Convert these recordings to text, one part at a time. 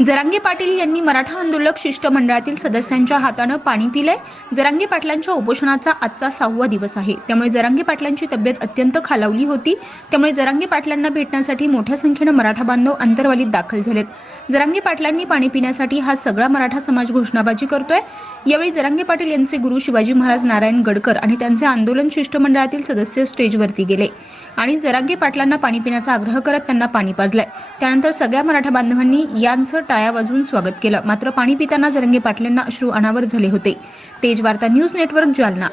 जरांगे पाटील यांनी मराठा आंदोलक शिष्टमंडळातील सदस्यांच्या हातानं पाणी पिलंय. जरांगे पाटलांच्या उपोषणाचा आजचा सहावा दिवस आहे. त्यामुळे जरांगे पाटलांची तब्येत अत्यंत खालावली होती. त्यामुळे जरांगे पाटलांना भेटण्यासाठी मोठ्या संख्येनं मराठा बांधव अंतरवालीत दाखल झालेत. जरांगे पाटलांनी पाणी पिण्यासाठी हा सगळा मराठा समाज घोषणाबाजी करतोय. यावेळी जरांगे पाटील यांचे गुरु शिवाजी महाराज नारायण गडकर आणि त्यांचे आंदोलन शिष्टमंडळातील सदस्य स्टेजवरती गेले. आणि जरांगे पाटलांना पाणी पिण्याचा आग्रह करत त्यांना पाणी पाजलंय. त्यानंतर सगळ्या मराठा बांधवांनी यांचं टाळ्या वाजवून स्वागत केलं. मात्र पाणी पिताना जरंगे पाटलांना अश्रू अनावर झाले होते. तेज वार्ता news network Jalna.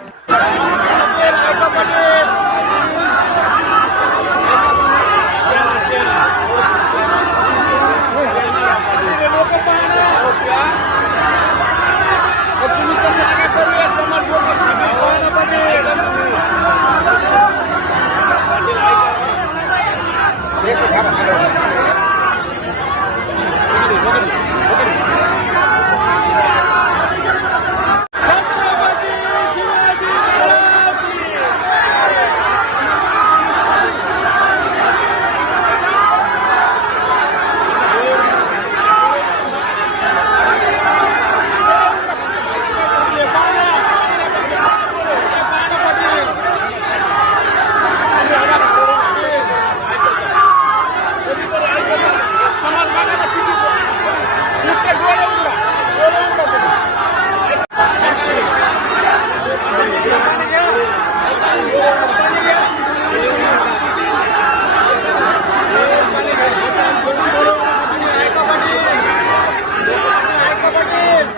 các bạn